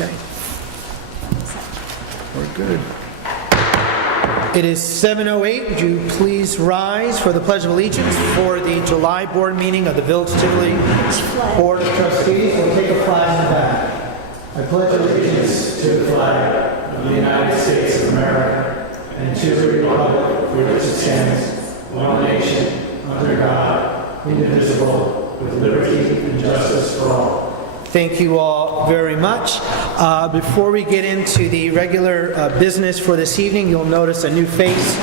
Okay. We're good. It is 7:08. Would you please rise for the Pledge of Allegiance for the July board meeting of the Village Tivoli Board of Trustees? We'll take a flag in the back. I pledge allegiance to the flag of the United States of America and to the republic for which it stands, one nation, under God, indivisible, with liberty and justice for all. Thank you all very much. Before we get into the regular business for this evening, you'll notice a new face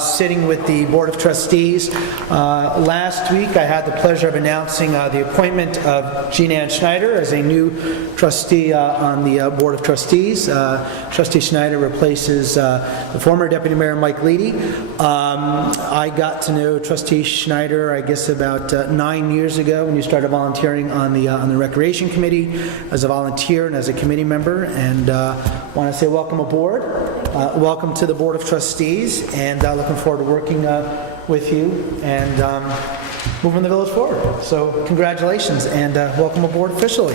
sitting with the Board of Trustees. Last week, I had the pleasure of announcing the appointment of Jean Ann Schneider as a new trustee on the Board of Trustees. Trustee Schneider replaces the former Deputy Mayor Mike Leedy. I got to know Trustee Schneider, I guess, about 9 years ago when you started volunteering on the Recreation Committee as a volunteer and as a committee member, and want to say welcome aboard. Welcome to the Board of Trustees, and looking forward to working with you and moving the village forward. So congratulations and welcome aboard officially.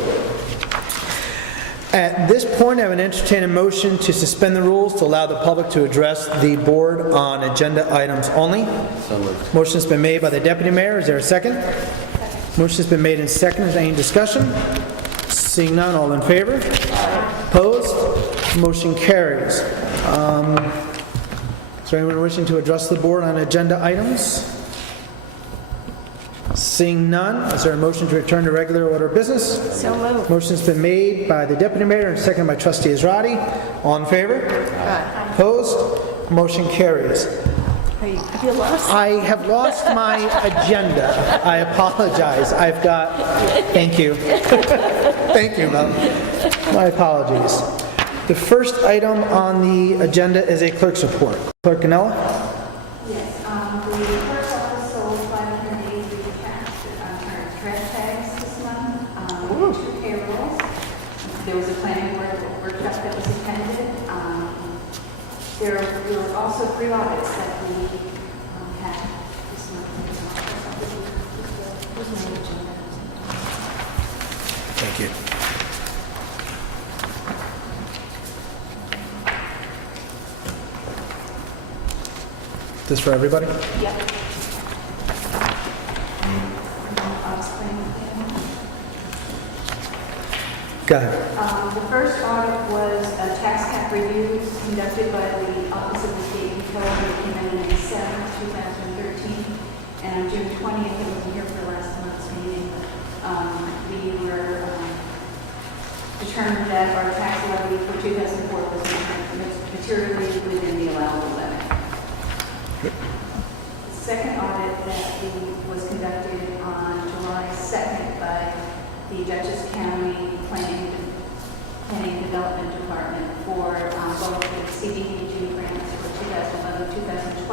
At this point, I would entertain a motion to suspend the rules to allow the public to address the board on agenda items only. So moved. Motion's been made by the Deputy Mayor. Is there a second? Motion's been made and seconded. Is there any discussion? Seeing none, all in favor? Opposed? Motion carries. Is there anyone wishing to address the board on agenda items? Seeing none, is there a motion to return to regular order of business? So moved. Motion's been made by the Deputy Mayor and seconded by Trustee Israedi. All in favor? Aye. Opposed? Motion carries. Have you lost? I have lost my agenda. I apologize. I've got... Thank you. Thank you, Mel. My apologies. The first item on the agenda is a clerk's report. Clerk Ganella? Yes, the clerk's office sold 583 trash tags this month, 2 payrolls. There was a planning board workshop that was attended. There were also 3 audits that we had this month. Thank you. This for everybody? Yep. I'll explain it. Go ahead. The first audit was a tax cap review conducted by the Office of the State Controller. It came in on May 7th, 2013, and on June 20th, it wasn't here for last month's meeting. We were determined that our tax levy for 2004 was materially within the allowable limit. The second audit that was conducted on July 2nd by the Dutchess County Planning Development Department for both the CDBG grants for 2011-2012,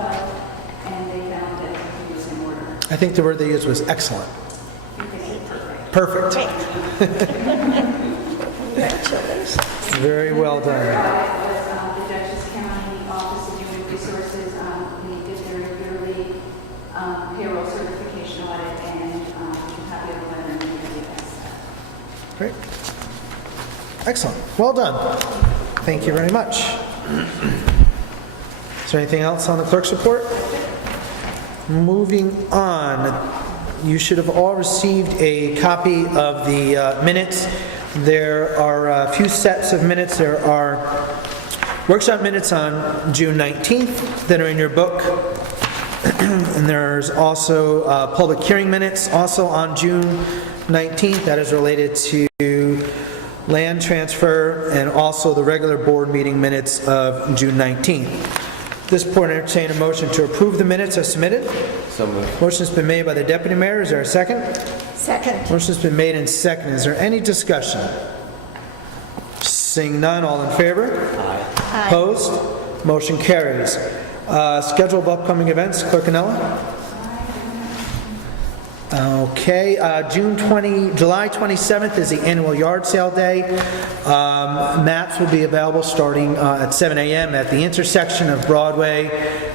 and they found that it was in order. I think the word they used was excellent. Okay, Perfect. Congratulations. Very well done. Audit was the Dutchess County Office of Human Resources. We did their yearly payroll certification audit, and copy of the letter and the that. Great. Excellent. Well done. Thank you very much. Is there anything else on the clerk's report? Moving on. You should have all received a copy of the minutes. There are a few sets of minutes. There are workshop minutes on June 19th that are in your book. And there's also public hearing minutes also on June 19th that is related to land transfer, and also the regular board meeting minutes of June 19th. At this point, I entertain a motion to approve the minutes as submitted. So moved. Motion's been made by the Deputy Mayor. Is there a second? Second. Motion's been made and seconded. Is there any discussion? Seeing none, all in favor? Aye. Opposed? Motion carries. Schedule of upcoming events, Clerk Ganella? Okay, July 27th is the annual yard sale day. Maps will be available starting at 7 a.m. at the intersection of Broadway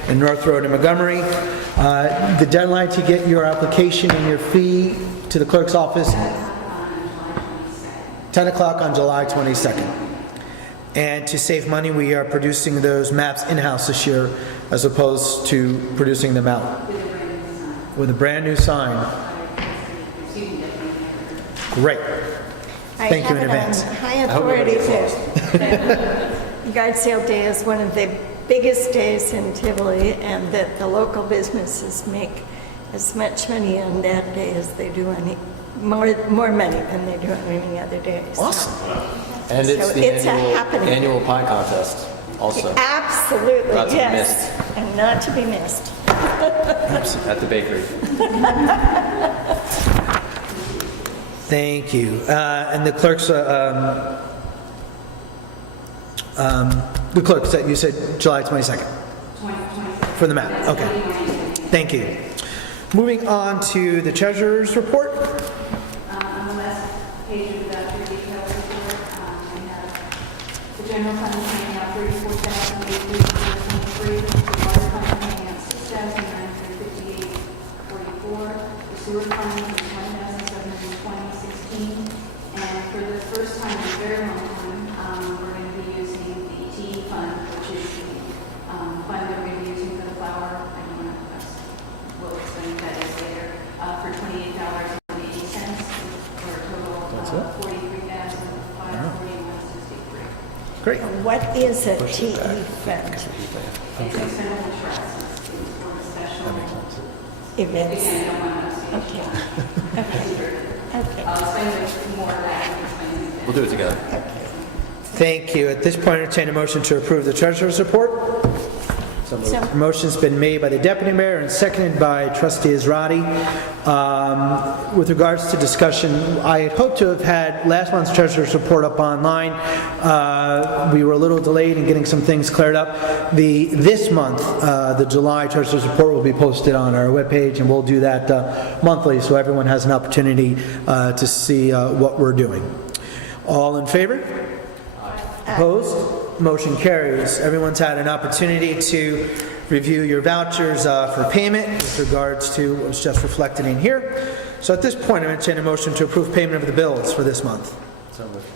and North Road in Montgomery. The deadline to get your application and your fee to the clerk's office, 10 10 o'clock on July 22nd. And to save money, we are producing those maps in-house this year as opposed to producing them out. With a brand new sign. Great. Thank you in advance. I have it on high authority that yard sale day is one of the biggest days in Tivoli, and that the local businesses make as much money on that day as they do more money than they do on any other day. Awesome. And it's So the it's a happening. annual pie contest also Absolutely, Not to be yes. And not to be missed. at the bakery. Thank you. And the clerks, you said July 22nd? For the map, okay. Thank you. Moving on to the treasurer's report. On the last page of the detailed report, we have the general fund paying out $34,823, the water fund paying out $6,958.44, the sewer fund is $1,720.16, and for the first time in a very long time, we're going to be using the TE fund, which is the fund that we're going to be using for the flower. I don't know, we'll explain what that is later, for $28.80 for a total of $43,541.63. Great. What is a TE fund? It's expendable trust for the special Events? again, I don't want to say. Okay. Okay. I'll explain more of that and explain it. We'll do it together. Thank you. At this point, entertain a motion to approve the treasurer's report. So, Motion's been made by the deputy mayor and seconded by trustee Israedi. With regards to discussion, I had hoped to have had last month's treasurer's report up online. We were a little delayed in getting some things cleared up. This month, the July treasurer's report will be posted on our webpage, and we'll do that monthly so everyone has an opportunity to see what we're doing. All in favor? Opposed? Motion carries. Everyone's had an opportunity to review your vouchers for payment with regards to what's just reflected in here. So at this point, I'm entertaining a motion to approve payment of the bills for this month.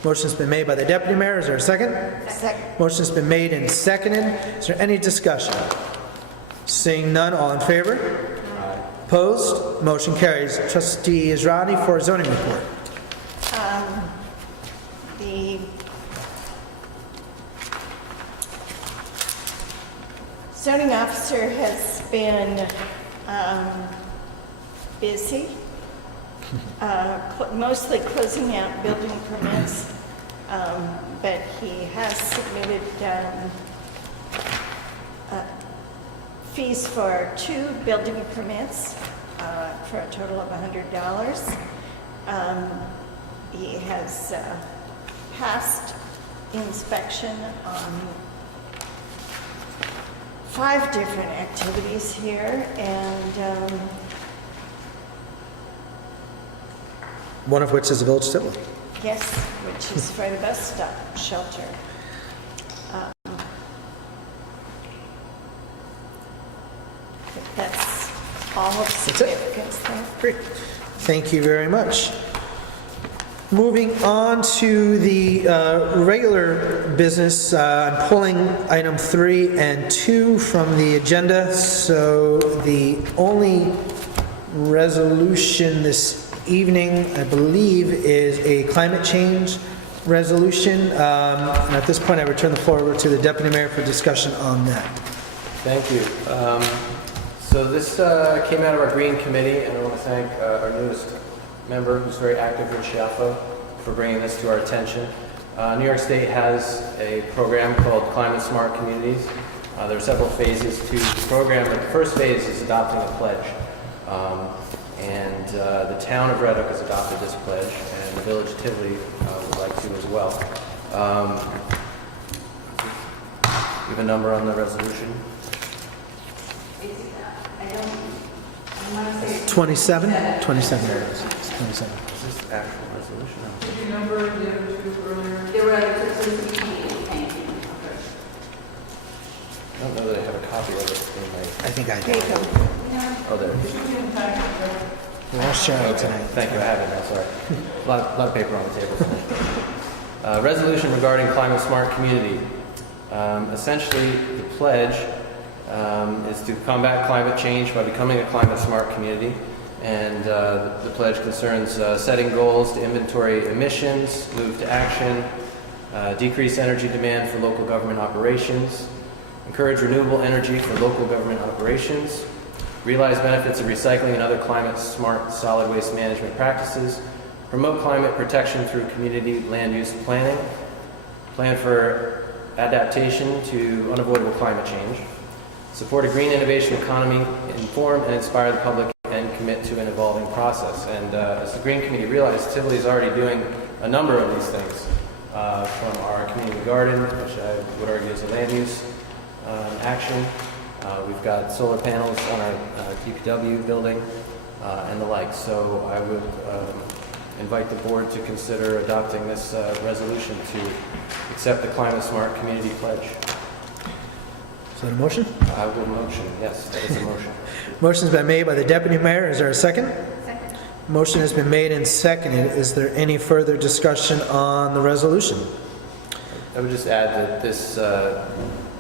Motion's been made by the deputy mayor. Is there a second? second. Motion's been made and seconded. Is there any discussion? Seeing none, all in favor? Opposed? Motion carries. Trustee Israedi for a zoning report. The zoning officer has been busy, mostly closing out building permits, but he has submitted fees for 2 building permits for a total of $100. He has passed inspection on 5 different activities here, and One of which is the Village Tivoli. yes, which is for the bus stop shelter. That's all of significance there. Great. Thank you very much. Moving on to the regular business, I'm pulling item 3 and 2 from the agenda. So the only resolution this evening, I believe, is a climate change resolution. And at this point, I return the floor over to the deputy mayor for discussion on that. Thank you. So this came out of our Green Committee, and I want to thank our newest member, who's very active, Rich Schiaffo, for bringing this to our attention. New York State has a program called Climate Smart Communities. There are several phases to the program, but the first phase is adopting a pledge. And the town of Red Hook has adopted this pledge, and the village of Tivoli would like to as well. You have a number on the resolution? I want to say 27? 27. It's 27. Is this the actual resolution? Did you number the other 2 earlier? there were other persons who came. I don't know that I have a copy of it in my... I think I There you do. go. Oh, there. We're all sharing Okay, tonight. thank you, I have it now, sorry. A lot of paper on the table. Resolution regarding climate smart community. Essentially, the pledge is to combat climate change by becoming a climate smart community. And the pledge concerns setting goals to inventory emissions, move to action, decrease energy demand for local government operations, encourage renewable energy for local government operations, realize benefits of recycling and other climate smart solid waste management practices, promote climate protection through community land use planning, plan for adaptation to unavoidable climate change, support a green innovation economy, inform and inspire the public, and commit to an evolving process. And as the Green Committee realized, Tivoli is already doing a number of these things, from our community garden, which I would argue is a land use action. We've got solar panels on our DPW building and the like. So I would invite the board to consider adopting this resolution to accept the Climate Smart Community Pledge. Is that a motion? I will motion, yes, that is a motion. Motion's been made by the Deputy Mayor. Is there a second? Second. Motion has been made and seconded. Is there any further discussion on the resolution? I would just add that this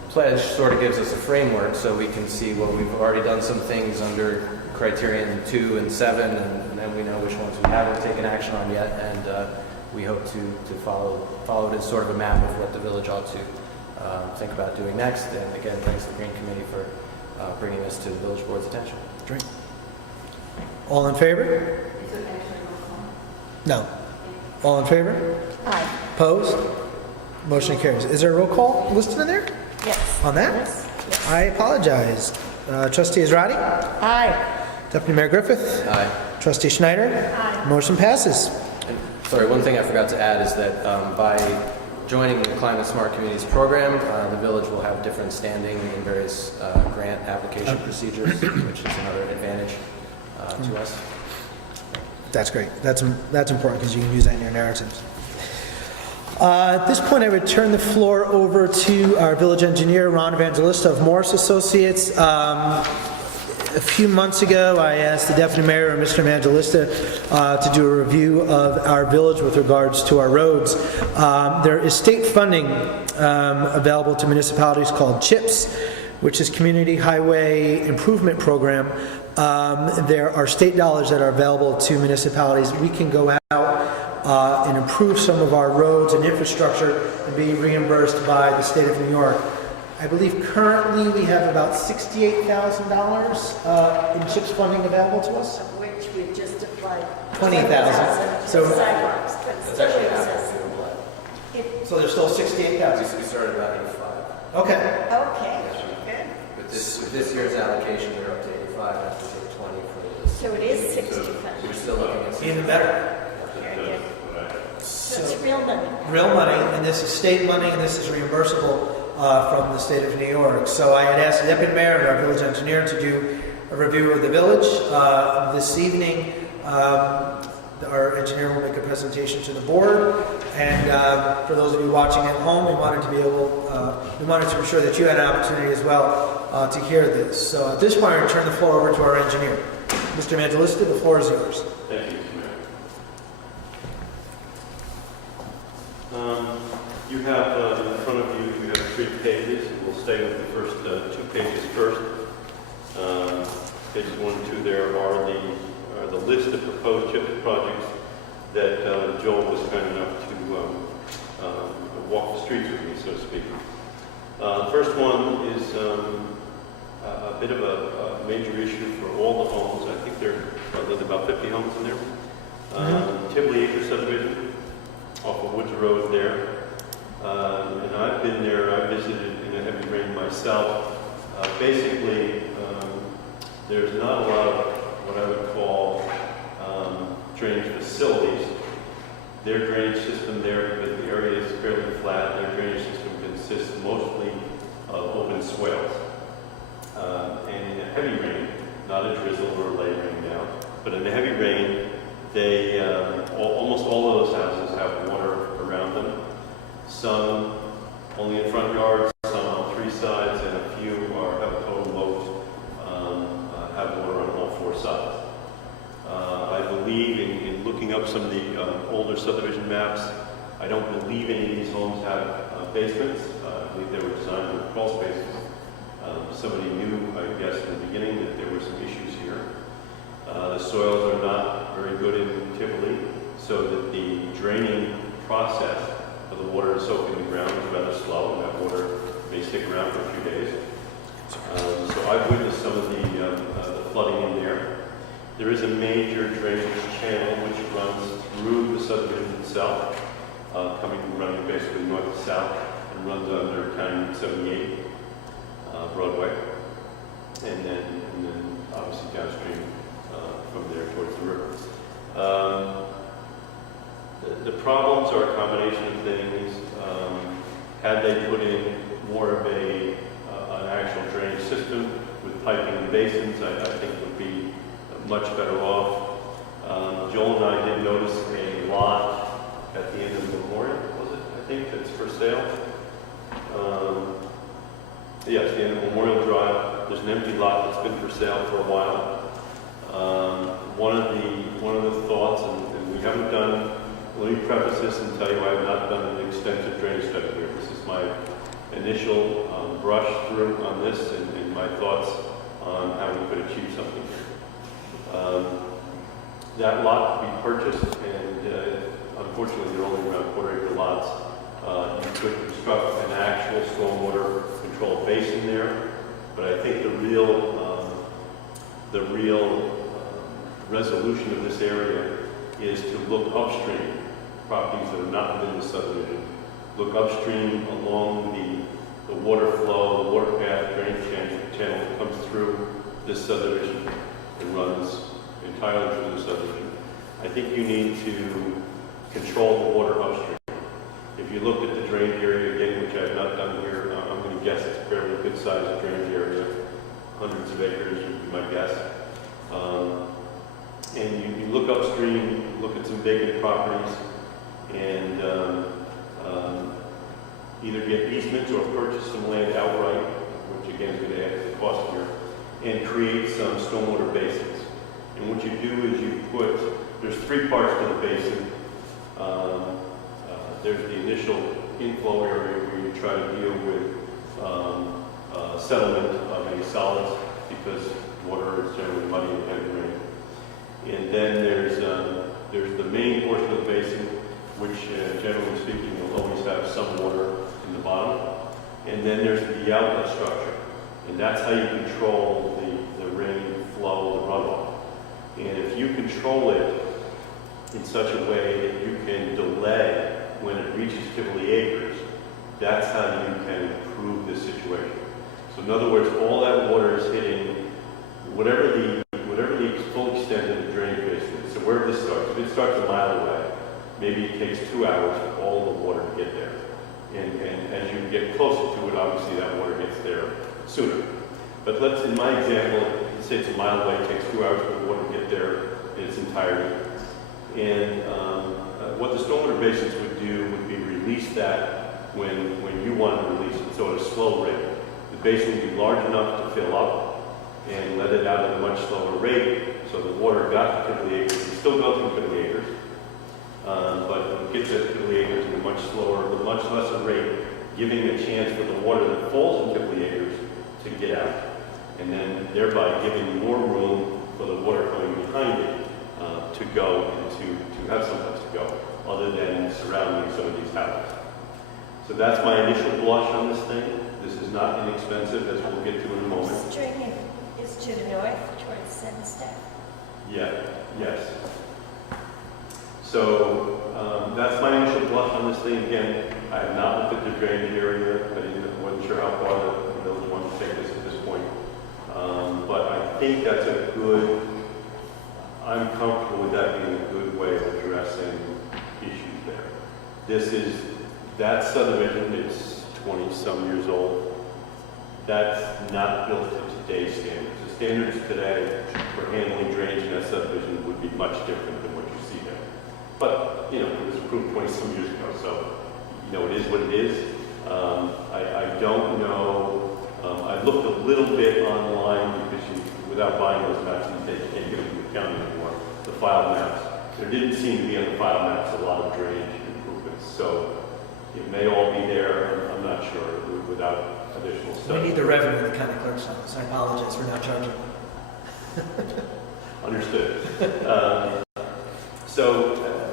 pledge sort of gives us a framework so we can see, well, we've already done some things under criterion 2 and 7, and then we know which ones we haven't taken action on yet, and we hope to follow it as sort of a map of what the village ought to think about doing next. And again, thanks to the Green Committee for bringing this to the village board's attention. Great. All in favor? Is it actually roll call? No. All in favor? Aye. Opposed? Motion carries. Is there a roll call listed in there Yes. on that? Yes. Yes. I apologize. Trustee Israedi? Aye. Deputy Mayor Griffith? Aye. Trustee Schneider? Aye. Motion passes. And, sorry, one thing I forgot to add is that by joining the Climate Smart Communities program, the village will have different standing in various grant application procedures, which is another advantage to us. That's great. That's important because you can use that in your narratives. At this point, I would turn the floor over to our village engineer, Ron Evangelista of Morris Associates. A few months ago, I asked the Deputy Mayor, Mr. Evangelista, to do a review of our village with regards to our roads. There is state funding available to municipalities called CHIPS, which is Community Highway Improvement Program. There are state dollars that are available to municipalities. We can go out and improve some of our roads and infrastructure and be reimbursed by the state of New York. I believe currently we have about $68,000 in CHIPS funding available to us. Of which we've just applied 20,000. So So- sidewalks, but That's still actually excess. So there's still 68,000. We started about 85. Okay. Okay, good. With this year's allocation, we're up to 85, after 20 for this. So it is 65. We're still looking at Even better. Very good. So it's So, real money. real money, and this is state money, and this is reimbursable from the state of New York. So I had asked the Deputy Mayor and our village engineer to do a review of the village. This evening, our engineer will make a presentation to the board, and for those of you watching at home, we wanted to be sure that you had an opportunity as well to hear this. So at this point, I'm going to turn the floor over to our engineer. Mr. Evangelista, the floor is yours. Thank you, Mayor. You have in front of you, you have 3 pages. We'll stay with the first 2 pages first. Pages 1 and 2 there are the list of proposed CHIPS projects that Joel was kind enough to walk the streets with me, so to speak. The first one is a bit of a major issue for all the homes. I think there's about 50 homes in there. Tivoli Acre subdivision off of Woods Road there. And I've been there, I visited in a heavy rain myself. Basically, there's not a lot of what I would call drainage facilities. Their drainage system there, because the area is fairly flat, their drainage system consists mostly of open swales. And in a heavy rain, not a drizzle or a lay rain now, but in a heavy rain, they almost all of those houses have water around them. Some only in front yards, some on 3 sides, and a few have a total moat, have water on all 4 sides. I believe in looking up some of the older subdivision maps, I I don't believe any of these homes have basements. I believe they were designed with crawl spaces. Somebody knew, I guess, in the beginning that there were some issues here. The soils are not very good in Tivoli, so that the draining process of the water to soak in the ground is rather slow, and that water may stick around for a few days. So I've witnessed some of the flooding in there. There is a major drainage channel which runs through the subdivision itself, running basically north to south, and runs under County Route 78, Broadway, and then obviously downstream from there towards the river. The problems are a combination of things. Had they put in more of an actual drainage system with piping and basins, I think would be much better off. Joel and I did notice a lot at the end of the Memorial, was it? I think that's for sale. Yes, the end of Memorial Drive. There's an empty lot that's been for sale for a while. One of the thoughts, and we haven't done. Let me preface this and tell you I have not done an extensive drainage study here. This is my initial brush through on this and my thoughts on how we could achieve something here. That lot could be purchased, and unfortunately they're only around quarter-acre lots. You could construct an actual stormwater control basin there, but I think the real resolution of this area is to look upstream, properties that are not within the subdivision. Look upstream along the water flow, the water path, drainage channel that comes through this subdivision and runs entirely through the subdivision. I think you need to control the water upstream. If you looked at the drainage area again, which I have not done here, I'm going to guess it's a fairly good sized drainage area, hundreds of acres would be my guess. And you look upstream, look at some vacant properties, and either get easements or purchase some land outright, which again is going to add to the cost here, and create some stormwater basins. And what you do is you there's three parts to the basin. There's the initial inflow area where you try to deal with settlement of any solids, because water is generally muddy and heavy rain. And then there's the main portion of the basin, which generally speaking will always have some water in the bottom. And then there's the outlet structure, and that's how you control the rain flow, the runoff. And if you control it in such a way that you can delay when it reaches Tivoli acres, that's how you can improve this situation. So in other words, all that water is hitting whatever the full extent of the drainage basin is. So wherever this starts, if it starts a mile away, maybe it takes 2 hours for all the water to get there. And as you get closer to it, obviously that water gets there sooner. But in my example, let's say it's a mile away, it takes 2 hours for the water to get there in its entirety. And what the stormwater basins would do would be release that when you want to release it, so at a slow rate. The basin would be large enough to fill up and let it out at a much slower rate, so the water got to Tivoli acres. It still go through Tivoli acres, but it gets to Tivoli acres in a much slower, with much lesser rate, giving a chance for the water that falls in Tivoli acres to get out, and then thereby giving more room for the water coming behind it to go and to have someplace to go, other than surrounding some of these houses. So that's my initial blush on this thing. This is not inexpensive, as we'll get to in a moment. This drainage is to the north towards Sunset. Yeah, yes. So that's my initial blush on this thing. Again, I have not looked at the drainage area. I wasn't sure how far the village wanted to take this at this point. But I think that's I'm comfortable with that being a good way of addressing issues there. That subdivision is 20-some years old. That's not built to today's standards. The standards today for handling drainage in that subdivision would be much different than what you see there. But, it was approved 20-some years ago, so, it is what it is. I don't know. I looked a little bit online because without buying those maps, you can't get them from the county anymore, the file maps. There didn't seem to be on the file maps a lot of drainage improvements So it may all be there, I'm not sure, without additional We study. need the revenue in the county clerk's office. I apologize for not charging. Understood.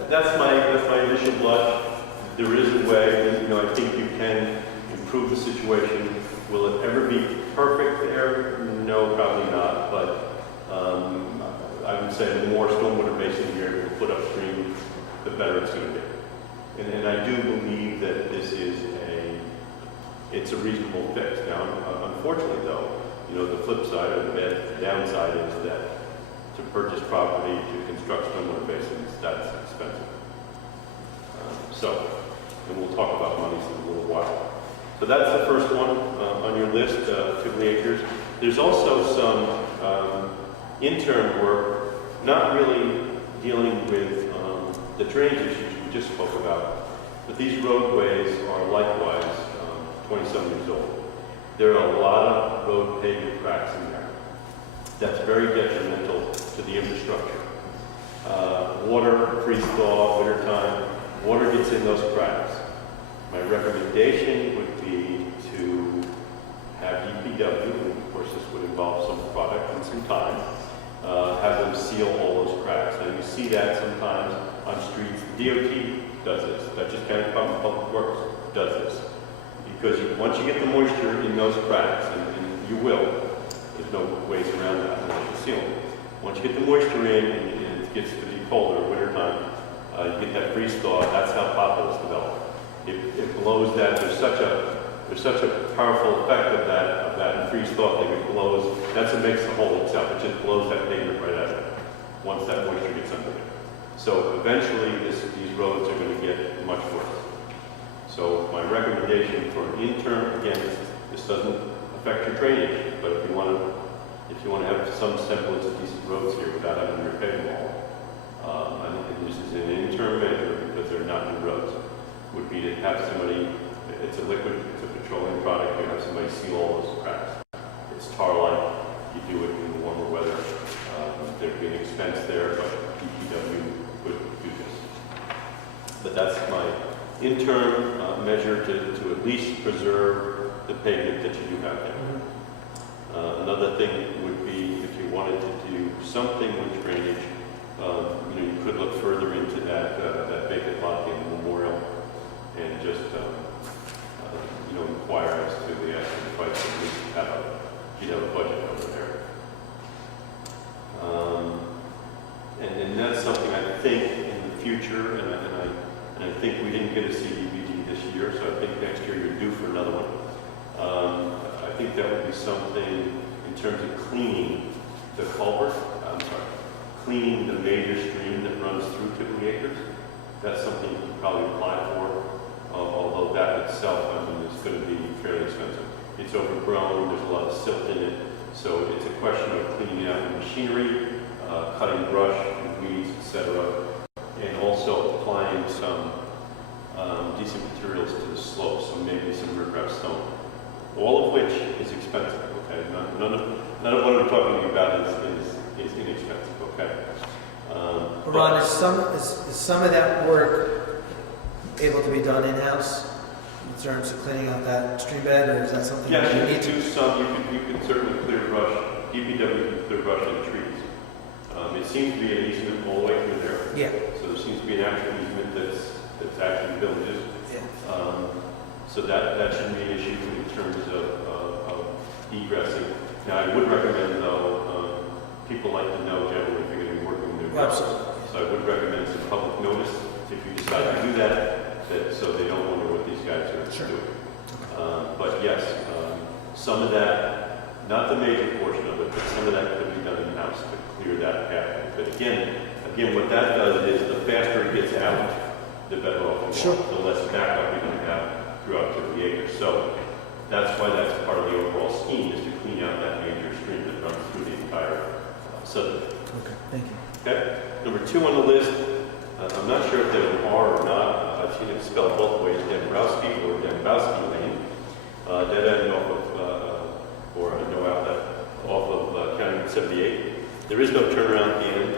That's my initial blush. There is a way, and, I think you can improve the situation. Will it ever be perfect there? No, probably not. But I would say the more stormwater basin here we put upstream, the better it's going to be. And I do believe that this is it's a reasonable fix. Now, unfortunately, though, the flip side or the downside is that to purchase property, to construct stormwater basins, that's expensive. And we'll talk about monies in a little while. So that's the first one on your list, Tivoli Acres. There's also some intern work, not really dealing with the drainage issues we just spoke about, but these roadways are likewise 20-some years old. There are a lot of road pavement cracks in there. That's very detrimental to the infrastructure. Water, freeze-thaw, wintertime, water gets in those cracks. My recommendation would be to have DPW, and of course this would involve some product and some time, have them seal all those cracks. Now you see that sometimes on streets. The DOT does this. Dutchess County Department of Public Works does this. Because once you get the moisture in those cracks, and you will, there's no ways around that unless you seal them. Once you get the moisture in and it gets to be colder, wintertime, you get that freeze thaw, that's how potholes develop. It blows that, there's such a powerful effect of that freeze thaw thing, it blows, that's what makes the hole itself, it just blows that pavement right out of it, once that moisture gets under it. So eventually these roads are going to get much worse. So my recommendation for an intern, again, this doesn't affect your drainage, but if you want to have some semblance of decent roads here without having to repave them all, I think this is an interim measure because they're not new roads, would be to have somebody, it's a liquid, it's a petroleum product, you have somebody seal all those cracks. It's tar-like, you do it in the warmer weather. There'd be an expense there, but DPW would do this. But that's my interim measure to at least preserve the pavement that you do have there. Another thing would be if you wanted to do something with drainage, you could look further into that vacant lot in the memorial and just inquire as to the asking price at least have a budget over there. And that's something I think in the future, and I think we didn't get a CDBG this year, so I think next year you're due for another one. I think that would be something in terms of cleaning the culvert, cleaning the major stream that runs through Tivoli Acres. That's something you could probably apply for, although that itself, is going to be fairly expensive. It's overgrown, there's a lot of silt in it, so it's a question of cleaning out the machinery, cutting brush and weeds, etc., and also applying some decent materials to the slope, so maybe some riprap stone, all of which is expensive, okay? None of what I'm talking about is inexpensive, okay? Ron, is some of that work able to be done in-house in terms of cleaning out that stream bed, or is that something Yeah, that you you need can to? do some. You can certainly clear brush. DPW can clear brush and trees. It seems to be an easement all the way through there. Yeah. So there seems to be an actual easement that's actually villages. Yeah. So that shouldn't be an issue in terms of egressing. Now, I would recommend, though, people like to know generally if you're going to be working with new Absolutely. So I would recommend some public notice if you decide to do that so they don't wonder what these guys are doing. But yes, some of that, not the major portion of it, but some of that could be done in-house to clear that path. But again, what that does is the faster it gets out, the better off you are, the less backup you're going to have throughout Tivoli Acres. So that's why that's part of the overall scheme, is to clean out that major stream that runs through the entire subdivision. Okay, thank you. Okay. Number 2 on the list, I'm not sure if there are or not. I've seen it spelled both ways, Dembrowski or Dembowski Lane. Dead end off of, or no outlet, off of County 78. There is no turnaround at the end.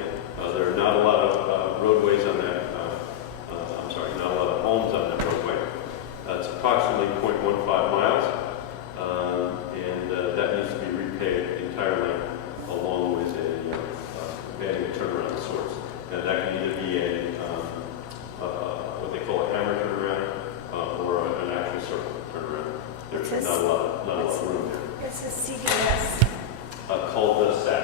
There are not a lot of roadways on that, not a lot of homes on This, not a lot of room there. it's a CDS. Cul-de-sac.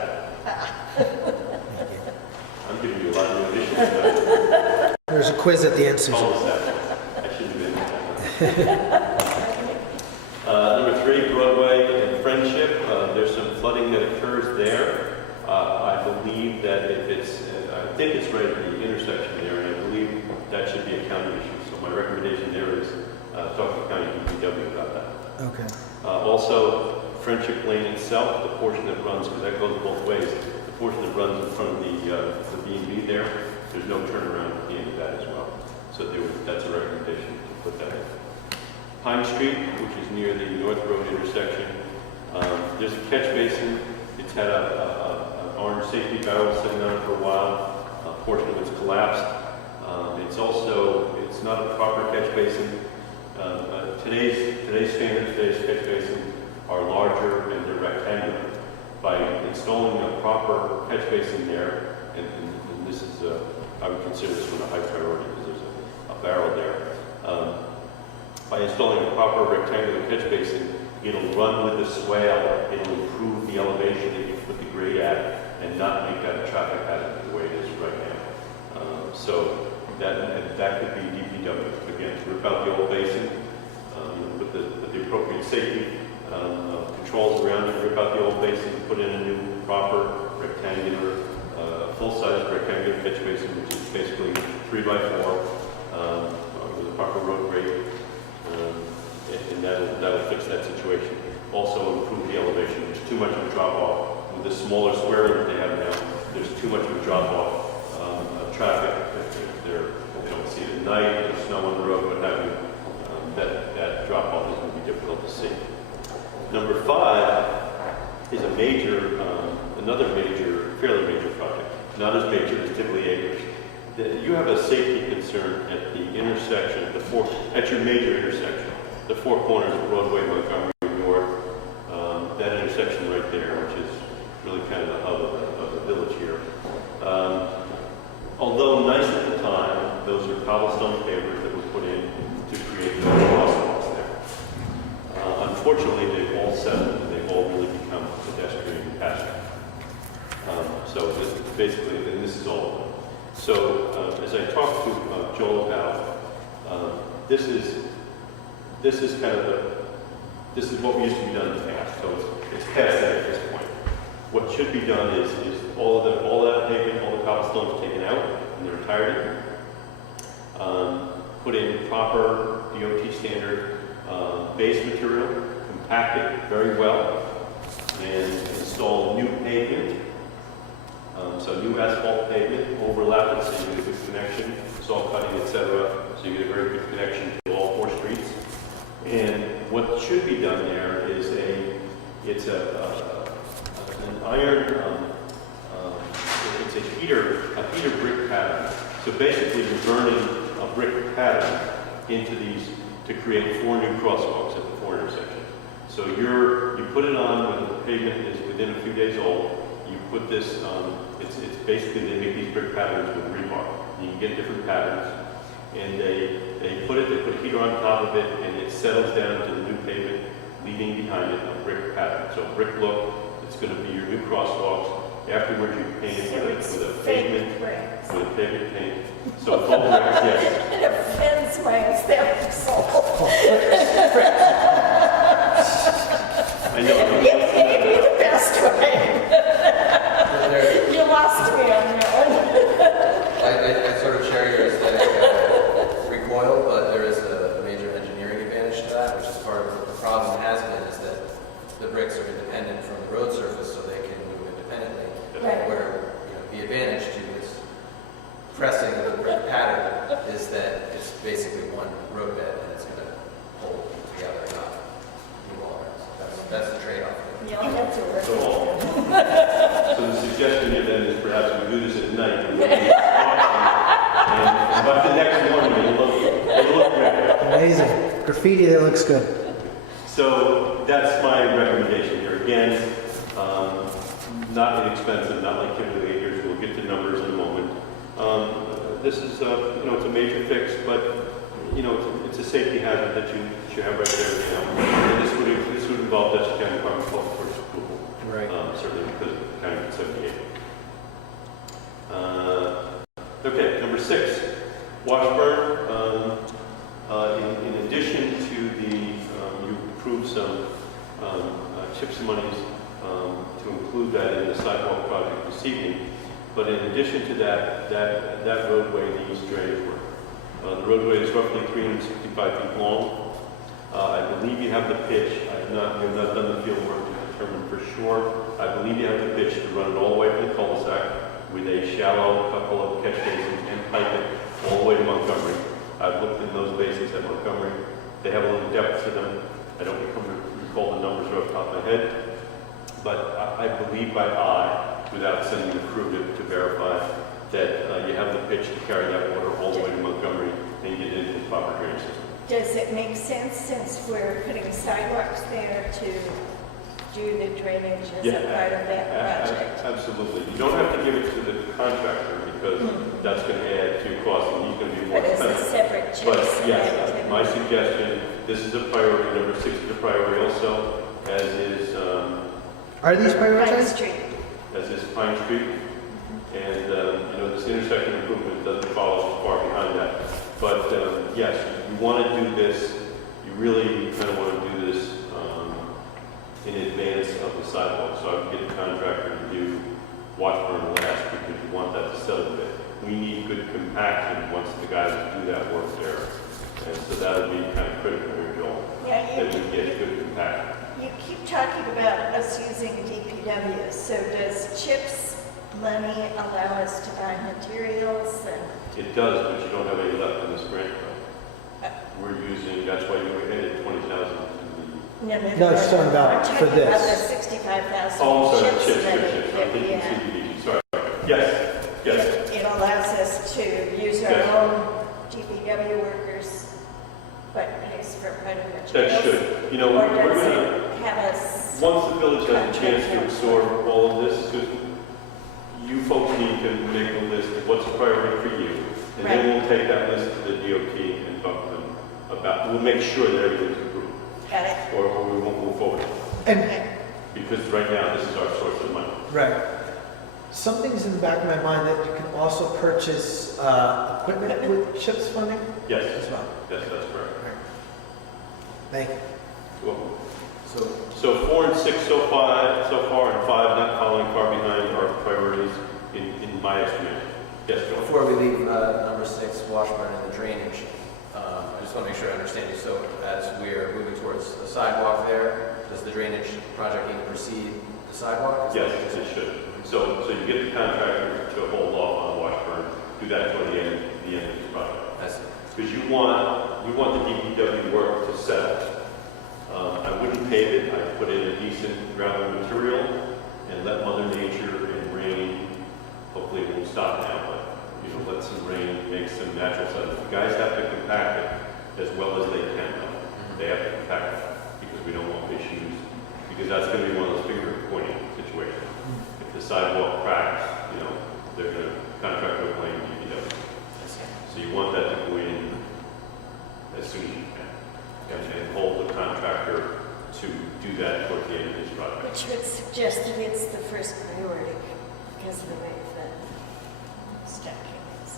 I'm giving you a lot of new additions tonight. There's a quiz at the end, Susan. Cul-de-sac. I shouldn't have been that. Number 3, Broadway and Friendship. There's some flooding that occurs there. I believe that if it's, I think it's right at the intersection there, and I believe that should be a county issue. So my recommendation there is talk to county DPW about that. Okay. Also, Friendship Lane itself, the portion that runs, because that goes both ways, the portion that runs in front of the B&B there, there's no turnaround at the end of that as well. So that's a recommendation to put that in. Pine Street, which is near the North Road intersection, there's a catch basin. It's had an orange safety barrel sitting on it for a while. A portion of it's collapsed. It's not a proper catch basin. Today's standards, today's catch basins are larger and they're rectangular. By installing a proper catch basin there, and this is, I would consider this one a high priority because there's a barrel there. By installing a proper rectangular catch basin, it'll run with the swale, it'll improve the elevation that you put the grade at, and not make that a traffic hazard the way it is right now. So that could be DPW. Again, to rip out the old basin, put the appropriate safety controls around it, rip out the old basin, put in a new proper rectangular, full-size rectangular catch basin, which is basically 3x4 with a proper road grade, and that'll fix that situation. Also improve the elevation. There's too much of a drop-off. With the smaller square that they have now, there's too much of a drop-off of traffic. If they don't see it at night, there's snow on the road, what have you, that drop-off is going to be difficult to see. Number 5 is another fairly major project. Not as major as Tivoli Acres. You have a safety concern at the intersection, at your major intersection, the 4 corners of Broadway, Montgomery, North, that intersection right there, which is really kind of the hub of the village here. Although nice at the time, those are cobblestone pavers that were put in to create the crosswalks there. Unfortunately, they've all settled and they've all really become pedestrian pasture. So basically, and this is all of them. So as I talked to Joel about, this is what used to be done in the past. So it's past that at this point. What should be done is all that pavement, all the cobblestones taken out in their entirety. Put in proper DOT standard base material, compact it very well, and install new pavement. So new asphalt pavement, overlap it so you get a good connection, saw cutting, etc. So you get a very good connection to all 4 streets. And what should be done there is it's an iron, it's a heater brick pattern. So basically you're burning a brick pattern into these to create 4 new crosswalks at the 4 intersections. So you put it on when the pavement is within a few days old. You put this, it's basically they make these brick patterns with rebar. You can get different patterns, and they put a heater on top of it, and it settles down to the new pavement, leaving behind it a brick pattern. So brick look, it's going to be your new crosswalks. Afterwards, you paint it with a pavement paint. So full bricks, yes. It offends my aesthetic soul. I know. You gave me the best way. You lost me on that one. I sort of share your aesthetic recoil, but there is a major engineering advantage to that, which is part of what the problem has been, is that the bricks are independent from the road surface, so they can move independently. Right. Where the advantage to this pressing of the brick pattern is that it's basically one roadbed and it's going to hold together, not move all around. That's the trade-off. You'll have to work. So the suggestion here then is perhaps we do this at night. And by the next morning, it'll look great. Amazing. Graffiti that looks good. So that's my recommendation here. Again, not inexpensive, not like Tivoli Acres. We'll get to numbers in a moment. This is, it's a major fix, but, it's a safety hazard that you have right there. And this would Washburn, in addition to the, you approved some CHIPS monies to include that in the sidewalk project this evening. But in addition to that roadway needs drainage work. The roadway is roughly 365 feet long. I believe you have the pitch. We have not done the field work to determine for sure. I believe you have the pitch to run it all the way from the cul-de-sac with a shallow couple of catch basins and pipe it all the way to Montgomery. I've looked in those basins at Montgomery. They have a little depth to them. I don't recall the numbers off the top of my head. But I believe by eye, without sending the crew to verify, that you have the pitch to carry that water all the way to Montgomery and get it into the proper drainage system. Does it make sense, since we're putting sidewalks there, to do the drainage as a part of that project? Absolutely. You don't have to give it to the contractor because that's going to add to cost and he's going to be more But it's expensive. a separate choice. But yes, my suggestion, this is a priority. Number 6 is a priority also, as is Are these Pine prioritized? Street. as is Pine Street. And, this intersection improvement doesn't follow far behind that. But, yes, you want to do this, you really kind of want to do this in advance of the sidewalk. So I would get the contractor to do Washburn last because you want that to settle a bit. We need good compaction once the guys do that work there. And so that'll be kind of critical here, Joel, Yeah, that we get good compaction. you keep talking about us using DPW, so does CHIPS money allow us to buy materials and? It does, but you don't have any left in this grant fund. We're using, that's why you added 20,000 to the. No, it's talking about for I'm talking about the this. 65,000 Oh, I'm sorry, CHIPS chips. money I'm that we thinking have. CDBG, sorry. Yes. It allows us to use our Yes. own DPW workers, but pays for part of the That materials. should. Or We're does gonna, it have us? once the village has a chance to absorb all of this, because you folks need to make a list of what's a priority for you. And then we'll take that list to the DOT and talk to them about, we'll make sure that everything's approved. Got it? Or we won't move forward. And, Because right now, this is our source of money. right. Something's in the back of my mind that you can also purchase equipment with CHIPS funding Yes, as well. yes, that's correct. Thank you. Well, So So 4 and 6 so far, and 5 not following far behind are priorities in my estimation. Yes, Joel? before we leave number 6, Washburn and the drainage, I just want to make sure I understand you. So as we're moving towards the sidewalk there, does the drainage project need to precede the sidewalk? Is that Yes, what you're it saying? should. So you get the contractor to hold off on Washburn, do that toward the end of this project. I see. Because we want the DPW work to settle. I wouldn't pave it, I'd put in a decent gravel material and let Mother Nature and rain, hopefully it won't stop now, but, let some rain make some natural sediment. The guys have to compact it as well as they can. They have to compact it because we don't want issues, because that's going to be one of those finger pointing situations. If the sidewalk cracks, they're going to contract to blame DPW. So you want that to go in as soon as you can, and hold the contractor to do that toward the end of this project. Which would suggest that it's the first priority because of the way the stacking is.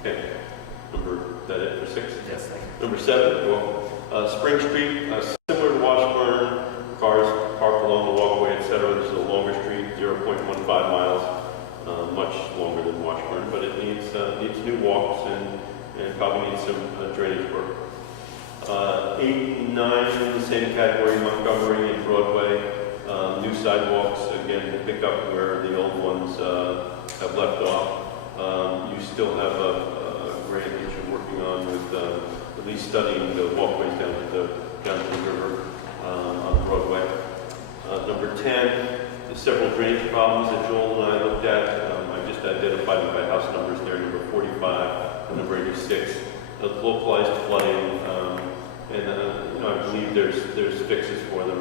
Okay, is that it for 6? Yes, thank you. Number 7, Spring Street, similar to Washburn, cars park along the walkway, etc. This is a longer street, 0.15 miles, much longer than Washburn, but it needs new walks and probably needs some drainage work. 8 and 9 in the same category, Montgomery and Broadway. New sidewalks, again, to pick up where the old ones have left off. You still have a grant that you're working on with at least studying the walkways down to the river on Broadway. Number 10, there's several drainage problems that Joel and I looked at. I just identified them by house numbers there, number 45 and number 86. Localized flooding, and I believe there's fixes for them.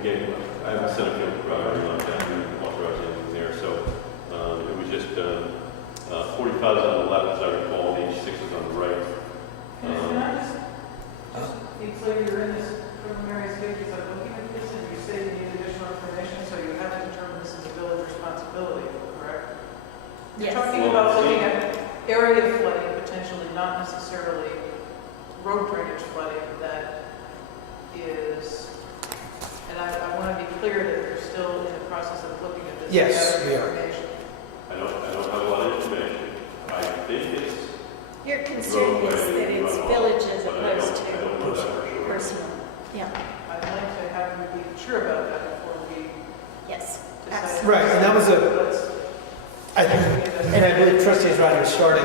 Again, I haven't sent a field priority on that and authorized anything there, so it was just 45 on the left, as I recall, and 86 is on the right. Can I just be clear, you're in this preliminary stages of looking at this, and you say you need additional information, so you have to determine this is a village responsibility, correct? You're Yes. talking Well, about see- looking at area flooding potentially, not necessarily road drainage flooding that is, and I want to be clear that they're still in the process of looking at this. Yes, and we gathering are. information. I don't have a lot of information. I think it's Your concern is that it's village as opposed I don't know that to for sure. personal. Yeah, I'd like to have you be sure about that before we yes, decide. absolutely. Right, and that was a, Let's- I think, and I believe trustees Rodney are starting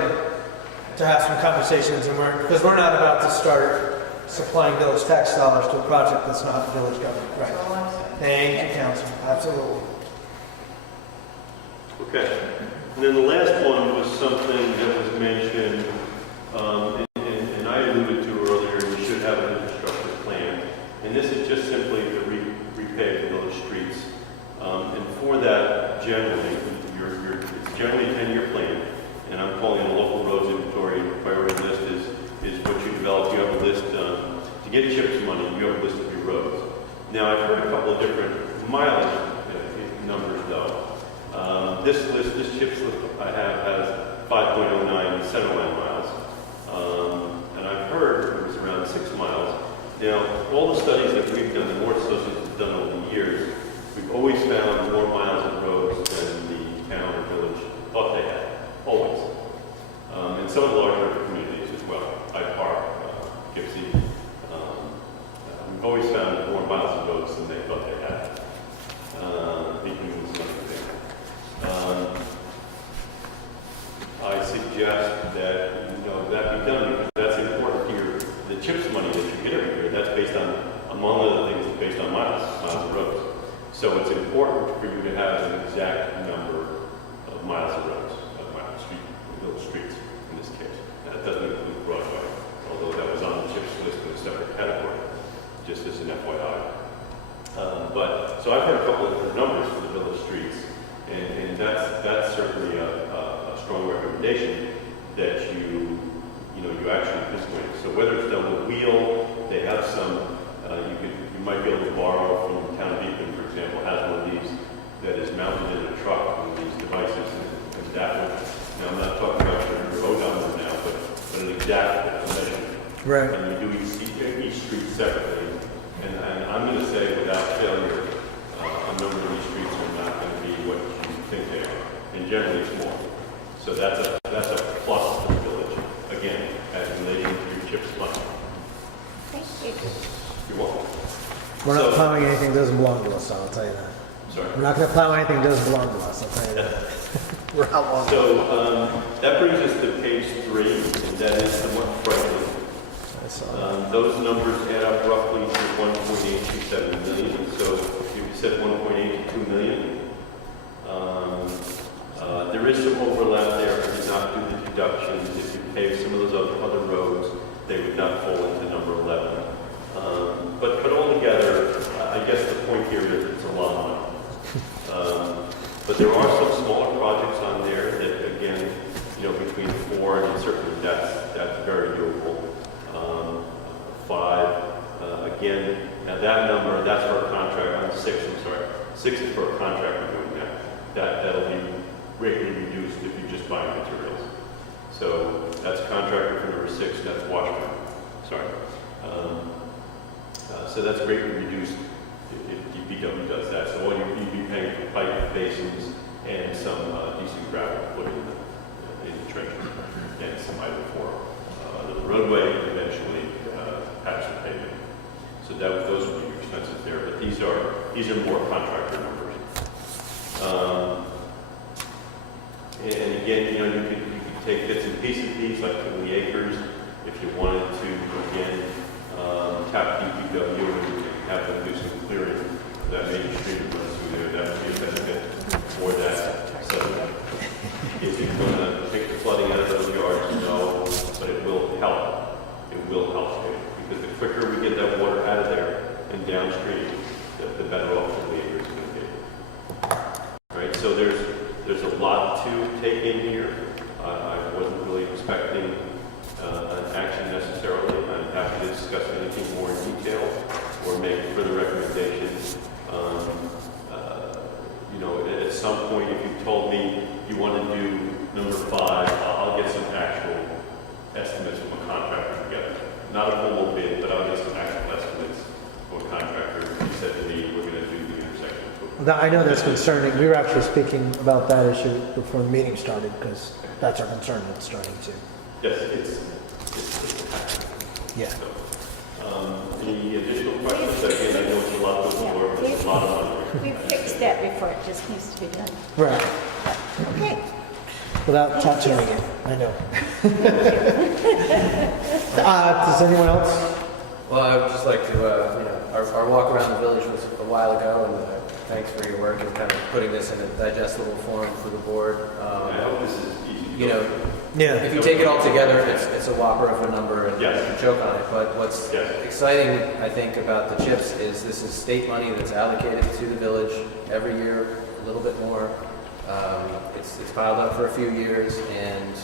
to have some conversations, and because we're not about to start supplying village tax dollars to a project that's not village government. Right. That's all I'm saying. Thank you, Council. Absolutely. Okay. And then the last one was something that was mentioned, and I alluded to earlier, we should have an infrastructure plan. And this is just simply to repave the village streets. And for that, generally, it's generally a 10-year plan. And I'm calling it a local roads inventory priority list is what you develop. You have a list, to get CHIPS money, you have a list of your roads. Now, I've heard a couple of different mileage numbers, though. This CHIPS list I have has 5.09 center line miles. And I've heard it was around 6 miles. Now, all the studies that we've done, the Board Associates have done over the years, we've always found more miles of roads than the town or village thought they had. Always. And some of the larger communities as well. Hyde Park, Gipsy. We've always found more miles of roads than they thought they had. Beacon was another thing. I suggest that, that be done because that's important here. The CHIPS money that you get every year, that's based on, among other things, it's based on miles of roads. So it's important for you to have an exact number of miles of roads, village streets in this case. That doesn't include Broadway, although that was on the CHIPS list in a separate category, just as an FYI. So I've heard a couple of different numbers for the village streets, and that's certainly a strong recommendation that you actually pinpoint. So whether it's done with wheel, they have some. You might be able to borrow from the town of Beacon, for example, has one of these that is mounted in a truck with these devices, and that one. Now I'm not talking about your odometer now, but an exact measurement. Right. And you do each street separately. And I'm going to say, without failure, a number of these streets are not going to be what you think they are. And generally, it's more. So that's a plus to the village. Again, as relating to your CHIPS money. Thank you. You're welcome. We're not So- plowing anything that doesn't belong to us, I'll tell you that. Sorry. We're not going to plow anything that doesn't belong to us, I'll tell you that. We're outlawed. So that brings us to page 3, and that is somewhat frightening. I saw that. Those numbers add up roughly to 1.827 million. So if you said 1.8 to 2 million, there is some overlap there. If you did not do the deductions, if you pave some of those other roads, they would not fall into number 11. But altogether, I guess the point here is it's a lot of money. But there are some smaller projects on there that, again, between 4 and certainly that's very doable. 5, again, now that number, that's for a contract, 6, I'm sorry. 6 is for a contractor doing that. That'll be greatly reduced if you just buy materials. So that's contractor for number 6, that's Washburn. Sorry. So that's greatly reduced if DPW does that. So all you'd be paying for pipe basins and some decent gravel put in the trenches and some item for the roadway, eventually patch the pavement. So those would be expensive there. But these are more contractor numbers. And again, you could take bits and pieces, like 20 acres, if you wanted to, again, tap DPW and have them do some clearing of that major street that runs through there. That would be a benefit for that. So if you're going to take the flooding out of those yards, no, but it will help. It will help you. Because the quicker we get that water out of there and downstream, the better off the acre is going to be. All right, so there's a lot to take in here. I wasn't really expecting an action necessarily. I'm happy to discuss anything more in detail or make further recommendations. At some point, if you told me you want to do number 5, I'll get some not a formal bid, but I'll get some actual estimates for contractor. He said to me, we're going to do the intersection. I know that's concerning. We were actually speaking about that issue before the meeting started, because that's our concern that's starting to. Yes, it's Yeah. any additional questions? Again, I know it's a lot of work, but it's a lot of money. We've fixed that before, it just needs to be done. Right. Okay. Without tattooing it, I know. Does anyone else? Well, I would just like to, our walk around the village was a while ago, and thanks for your work in kind of putting this in a digestible form for the board. I hope this is easy. You know, Yeah. if you take it all together, it's a whopper of a number, and Yes. you can choke on it. But what's Yes. exciting, I think, about the CHIPS is this is state money that's allocated to the village every year, a little bit more. It's piled up for a few years, and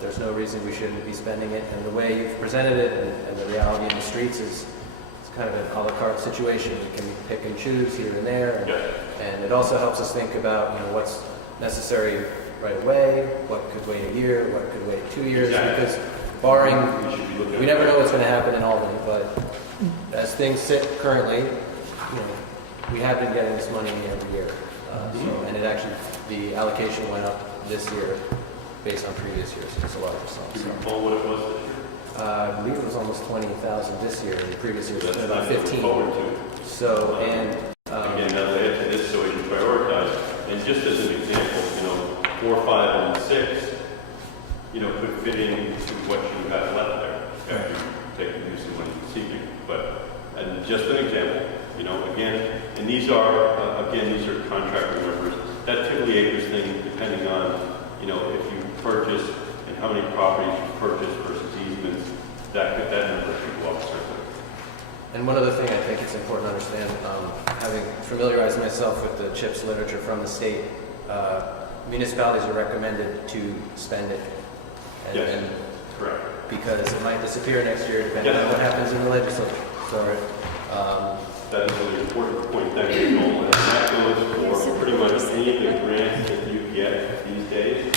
there's no reason we shouldn't be spending it. And the way you've presented it, and the reality in the streets is it's kind of an a la carte situation. You can pick and choose here and there, and it also helps us think about what's necessary right away, what could wait a year, what could wait 2 years, Exactly. because barring, We should be looking at we never know what's going to happen in Albany, but as things sit currently, we have been getting this money every year. And it actually, the allocation went up this year based on previous years. It's a larger sum. Do you So, recall what it was this year? I believe it was almost 20,000 this year, and the previous year was That's about not to look 15. forward to. So, and Again, now they add to this so we can prioritize. And just as an example, 4, 5, and 6, could fit into what you have left there after you take the use of money this evening. But, and just an example, again, and these are contractor numbers. That Tivoli acres thing, depending on, if you purchase and how many properties you purchase versus easements, that number could go up certainly. And one other thing I think it's important to understand, having familiarized myself with the CHIPS literature from the state, municipalities are recommended to spend it. Yes, correct. Because it might disappear next year depending on what happens in the legislature. So, That is a really important point. Thank you, Joel. And that goes for pretty much any of the grants that you get these days,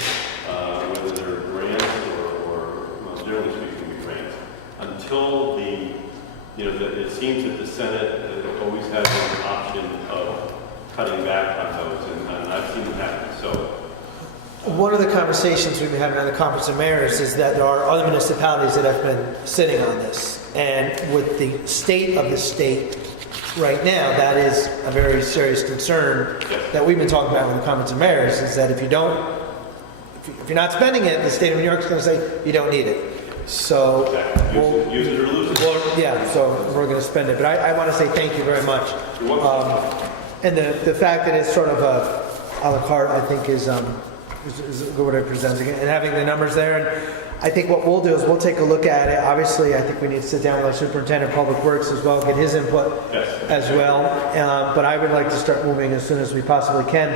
whether they're grants or generally speaking, grants. Until it seems that the Senate always has an option of cutting back on those, and I've seen it happen. So, One of the conversations we've been having at the Conference of Mayors is that there are other municipalities that have been sitting on this. And with the state of the state right now, that is a very serious concern that we've been talking about with the Conference of Mayors, is that if you're not spending it, the state of New York is going to say you don't need it. So, use it or lose it. yeah, so we're going to spend it. But I want to say thank you very much. You're welcome. And the fact that it's sort of a la carte, I think, is a good way to present it. And having the numbers there, and I think what we'll do is we'll take a look at it. Obviously, I think we need to sit down with our superintendent of public works as well, get his input as well. But I would like to start moving as soon as we possibly can.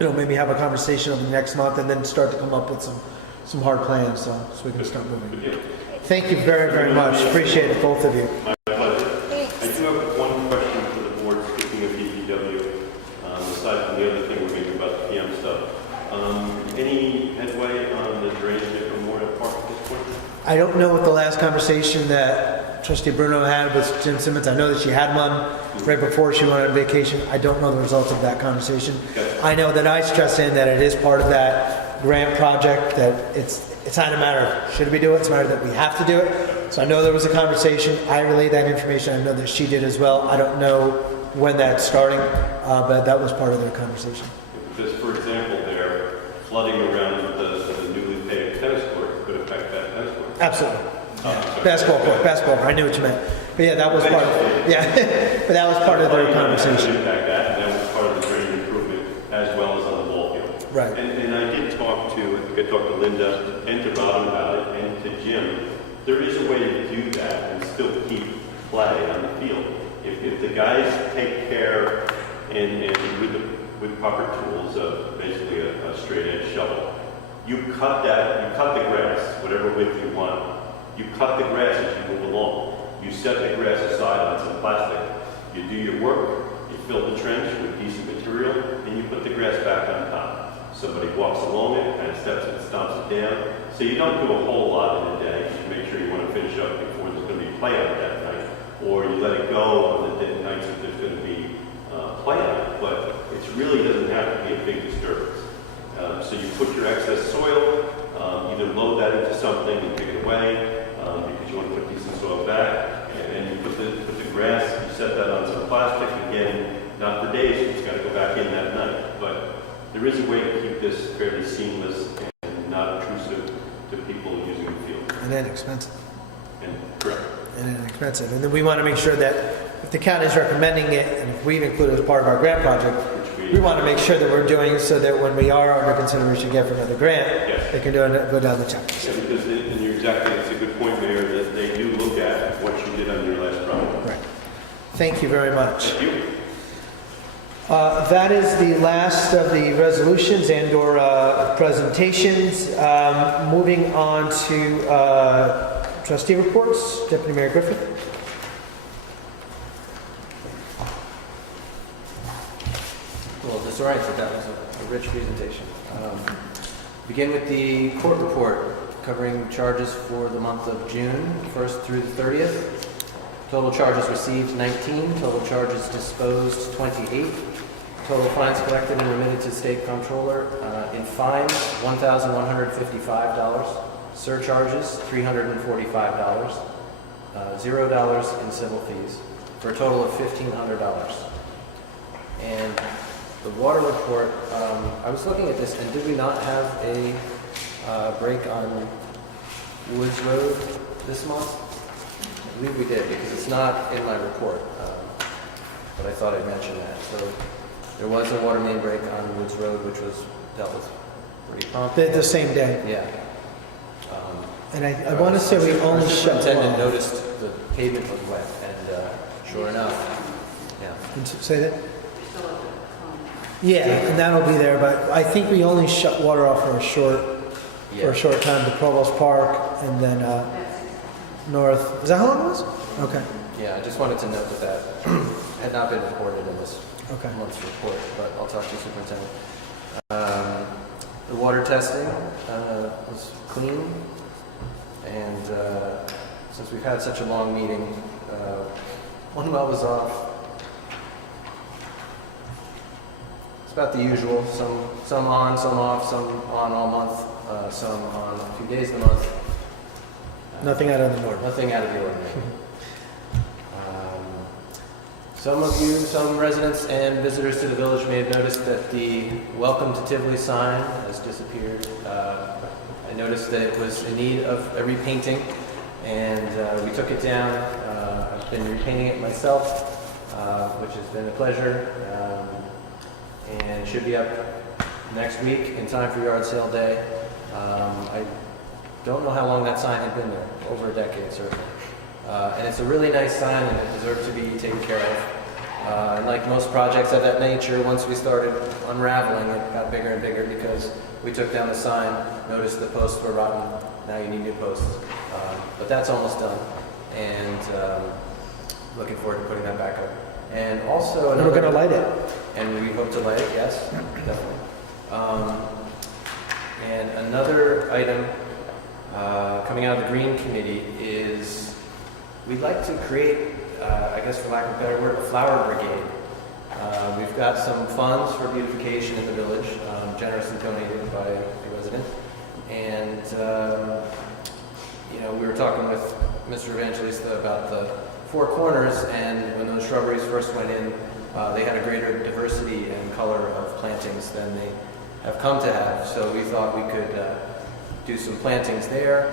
Maybe have a conversation over the next month, and then start to come up with some hard plans, so we can start moving. Thank you very, very much. Appreciate it, both of you. My pleasure. I do have one question for the board, speaking of DPW, aside from the other thing we're making about the PM stuff. Any headway on the drainage at Memorial Park at this point? I don't know what the last conversation that Trustee Bruno had with Jim Simmons. I know that she had one right before she went on vacation. I don't know the results of that conversation. I know that I stressed in that it is part of that grant project, that it's not a matter of should we do it, it's a matter that we have to do it. So I know there was a conversation. I relayed that information. I know that she did as well. I don't know when that's starting, but that was part of their conversation. Because, for example, they're flooding around the newly paved tennis court could affect that tennis court. Absolutely. Basketball court. I knew what you meant. But yeah, that was part of but that was part of their conversation. Impact that, and that was part of the drainage improvement as well as on the ball field. Right. And I did talk I talked to Linda and to Robin about it, and to Jim. There is a way to do that and still keep play on the field. If the guys take care and with proper tools of basically a straight edge shovel, you cut the grass, whatever width you want. You cut the grass as you move along. You set the grass aside on some plastic. You do your work, you fill the trench with decent material, and you put the grass back on top. Somebody walks along it, kind of steps and stomps it down. So you don't do a whole lot in a day. You make sure you want to finish up before play on it that night, or you let it go on the nights that there's going to be play on it. But it really doesn't have to be a big disturbance. So you put your excess soil, either load that into something and take it away because you want to put decent soil back, and you put the grass, you set that on some plastic, again, not for days, it's got to go back in that night. But there is a way to keep this fairly seamless and not intrusive to people using the field. And inexpensive. And correct. And inexpensive. And then we want to make sure that if the county is recommending it, and if we've included as part of our grant project, we want to make sure that we're doing so that when we are under consideration again for another grant, Yes. they can go down the checklist. Yeah, because and you're exactly, it's a good point, Mayor, that they do look at what you did on your last project. Right. Thank you very much. Thank you. That is the last of the resolutions and/or presentations. Moving on to trustee reports. Deputy Mayor Griffith. Well, disoriented, that was a rich presentation. Begin with the court report covering charges for the month of June, 1st through the 30th. Total charges received 19, total charges disposed 28, total fines collected and remitted to state comptroller in fines $1,155, surcharges $345, $0 in civil fees, for a total of $1,500. And the water report, I was looking at this, and did we not have a break on Woods Road this month? I believe we did, because it's not in my report, but I thought I'd mention that. So there was a water main break on Woods Road, which was dealt with pretty promptly. The same day. Yeah. And I want to say we only Our shut superintendent one. noticed the pavement was wet, and sure enough, yeah. Can you say that? We're still at the Yeah, and that'll be there, but I think we only shut water off for a short time to Provost Park and then north. Is that how long it was? Okay, Yeah, I just wanted to note that had not been reported in this okay. month's report, but I'll talk to the superintendent. The water testing was clean, and since we've had such a long meeting, one well was off. It's about the usual, some on, some off, some on all month, some on a few days of the month. Nothing out of the norm. Nothing out of the ordinary. Some residents and visitors to the village may have noticed that the Welcome to Tivoli sign has disappeared. I noticed that it was in need of a repainting, and we took it down. I've been repainting it myself, which has been a pleasure, and it should be up next week in time for yard sale day. I don't know how long that sign had been there, over a decade certainly. And it's a really nice sign, and it deserves to be taken care of. And like most projects of that nature, once we started unraveling, it got bigger and bigger because we took down the sign, noticed the posts were rotten, now you need new posts. But that's almost done, and looking forward to putting that back up. And also And we're going to light it. And we hope to light it, yes, definitely. And another item coming out of the Green Committee is we'd like to create, I guess for lack of a better word, a flower brigade. We've got some funds for beautification in the village, generously donated by a resident. And, we were talking with Mr. Evangelista about the four corners, and when those shrubberies first went in, they had a greater diversity and color of plantings than they have come to have. So we thought we could do some plantings there,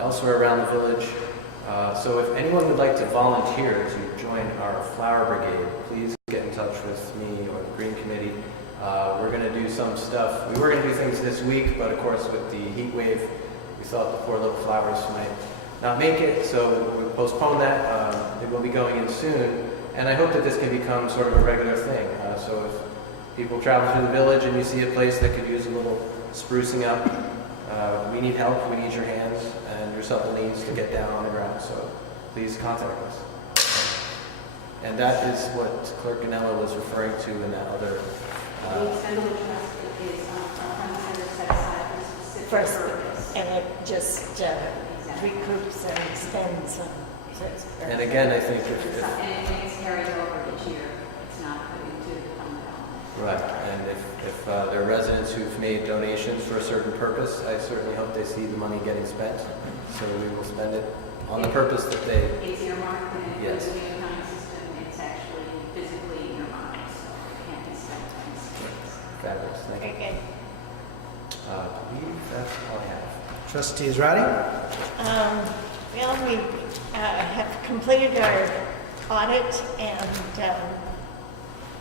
elsewhere around the village. So if anyone would like to volunteer to join our flower brigade, please get in touch with me or the Green Committee. We're going to do some stuff. We were going to do things this week, but of course with the heat wave, we thought the poor little flowers might not make it, so we'll postpone that. They will be going in soon, and I hope that this can become sort of a regular thing. So if people travel through the village and you see a place that could use a little sprucing up, we need help, we need your hands and your supple knees to get down on the ground, so please contact us. And that is what Clerk Ganella was referring to in that other... The extendable trust is funds that are set aside for a specific First, purpose. and it just recoups and extends. And again, I think And it's carried over each year. It's not put into the fund balance. right, and if there are residents who've made donations for a certain purpose, I certainly hope they see the money getting spent, so we will spend it on the purpose that they, It's earmarked and it Yes. goes in the accounting system. It's actually physically earmarked, so it can't be spent on mistakes. fabulous, thank you. Very good. I believe that's all I have. Trustees Roddy? Well, we have completed our audit and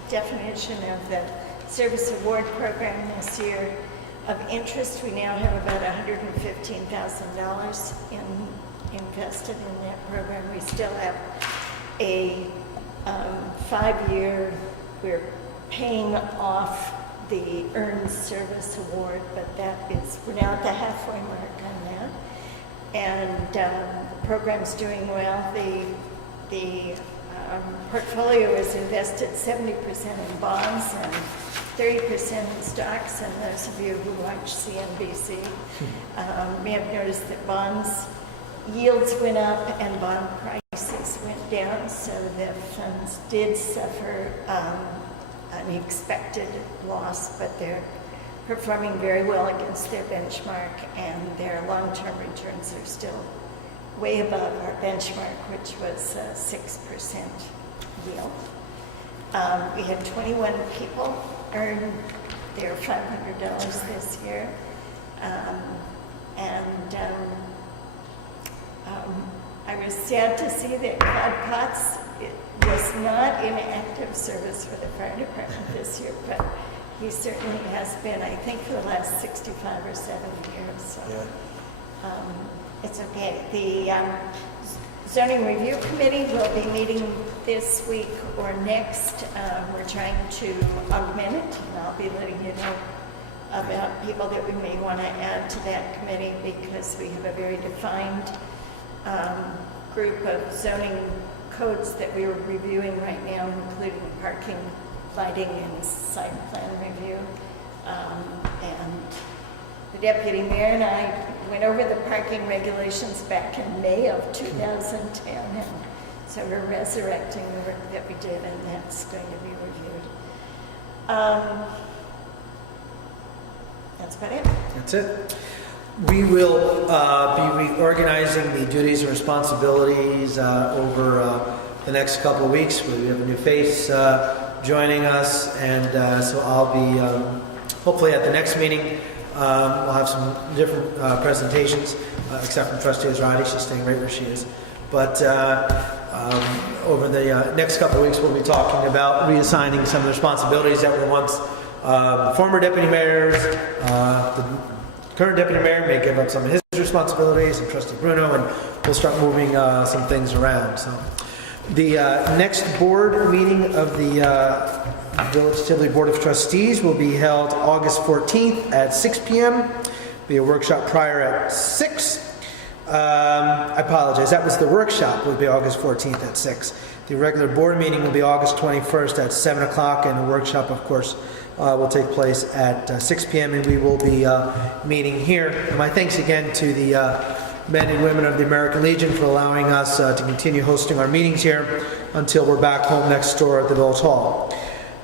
definition of the service award program this year. Of interest, we now have about $115,000 invested in that program. We still have a 5-year, we're paying off the earned service award, but we're now at the halfway mark on that. And the program's doing well. The portfolio is invested 70% in bonds and 30% in stocks. And those of you who watch CNBC may have noticed that bonds yields went up and bond prices went down, so the funds did suffer an expected loss, but they're performing very well against their benchmark, and their long-term returns are still way above our benchmark, which was 6% yield. We had 21 people earn their $500 this year, I was sad to see that Cod Potts was not in active service for the fire department this year, but he certainly has been, I think, for the last 65 or 70 years. So it's okay. The zoning review committee will be meeting this week or next. We're trying to augment it, and I'll be letting you know about people that we may want to add to that committee, because we have a very defined group of zoning codes that we are reviewing right now, including parking, lighting, and site plan review. And the deputy mayor and I went over the parking regulations back in May of 2010, and so we're resurrecting the work that we did, and that's going to be reviewed. That's about it. That's it. We will be reorganizing the duties and responsibilities over the next couple of weeks. We have a new face joining us, and so I'll be hopefully at the next meeting. We'll have some different presentations, except from Trustee Israedi. She's staying right where she is. But over the next couple of weeks, we'll be talking about reassigning some of the responsibilities that were once former deputy mayors. The current deputy mayor may give up some of his responsibilities, and Trustee Bruno, and we'll start moving some things around. So, the next board meeting of the Village Tivoli Board of Trustees will be held August 14th at 6 p.m. Be a workshop prior at 6. I apologize. That was the workshop. Will be August 14th at 6. The regular board meeting will be August 21st at 7 o'clock, and the workshop, of course, will take place at 6 p.m. and we will be meeting here. And my thanks again to the men and women of the American Legion for allowing us to continue hosting our meetings here until we're back home next door at the Village Hall.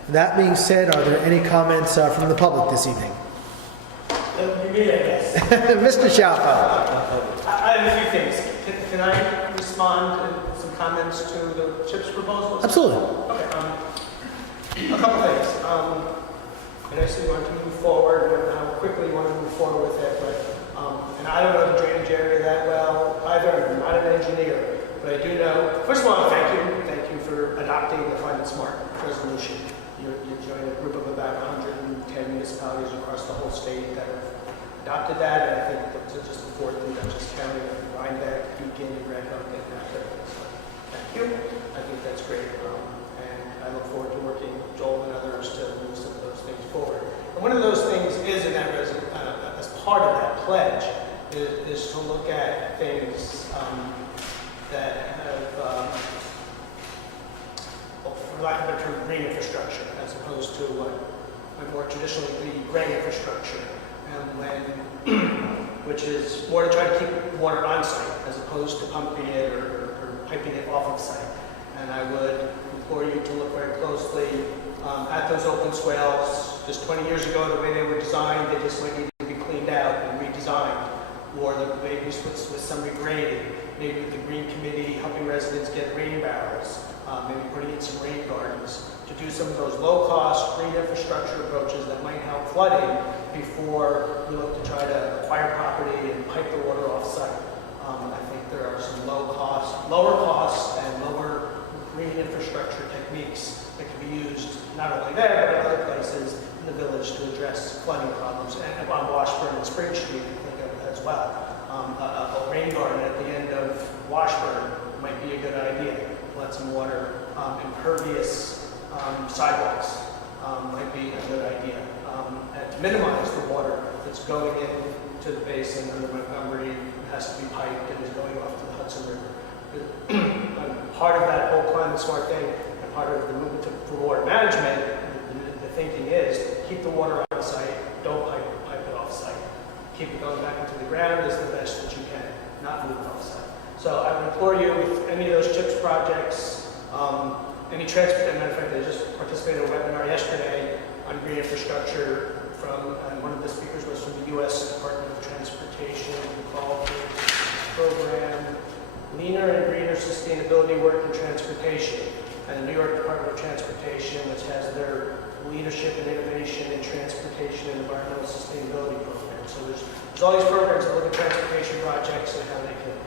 That being said, are there any comments from the public this evening? Mr. Shalfa. I have a few things. Can I respond to some comments to the CHIPS proposal? Absolutely. Okay. A couple things. And I see you want to move forward, and how quickly you want to move forward with it. But and I don't know the drainage area that well either. I'm not an engineer, but I do know. First of all, thank you for adopting the Climate Smart resolution. You joined a group of about 110 municipalities across the whole state that have adopted that, and I think that's just the fourth in Dutchess County, Rhinebeck, Beacon, and Red Hook, and that. So thank you. I think that's great, and I look forward to working with Joel and others to move some of those things forward. And one of those things is in that as part of that pledge is to look at things that have, for lack of a better term, green infrastructure, as opposed to what would more traditionally be gray infrastructure, which is more to try to keep water on site as opposed to pumping it or piping off of site. And I would implore you to look very closely at those open swales. Just 20 years ago, the way they were designed, they just might need to be cleaned out and redesigned. Or maybe with some regrading, maybe with the Green Committee helping residents get rain barrels, maybe putting in some rain gardens, to do some of those low-cost green infrastructure approaches that might help flooding before we look to try to acquire property and pipe the water off-site. I think there are some lower cost and lower green infrastructure techniques that can be used not only there, but in other places in the village to address flooding problems. And on Washburn and Spring Street, I think of as well. A rain garden at the end of Washburn might be a good idea. Let some water, impervious sidewalks might be a good idea. And to minimize the water that's going into the basin under Montgomery, has to be piped and is going off to the Hudson River. Part of that whole climate smart thing, and part of the movement for water management, the thinking is keep the water on site, don't pipe it off site. Keep it going back into the ground is the best that you can, not move it off site. So I would implore you with any of those CHIPS projects, any transport, matter of fact, I just participated in a webinar yesterday on green infrastructure and one of the speakers was from the U.S. Department of Transportation, who called the program Leaner and Greener Sustainability Work in Transportation, and the New York Department of Transportation, which has their Leadership and Innovation in Transportation and Environmental Sustainability program. So there's all these programs that look at transportation projects and how they can.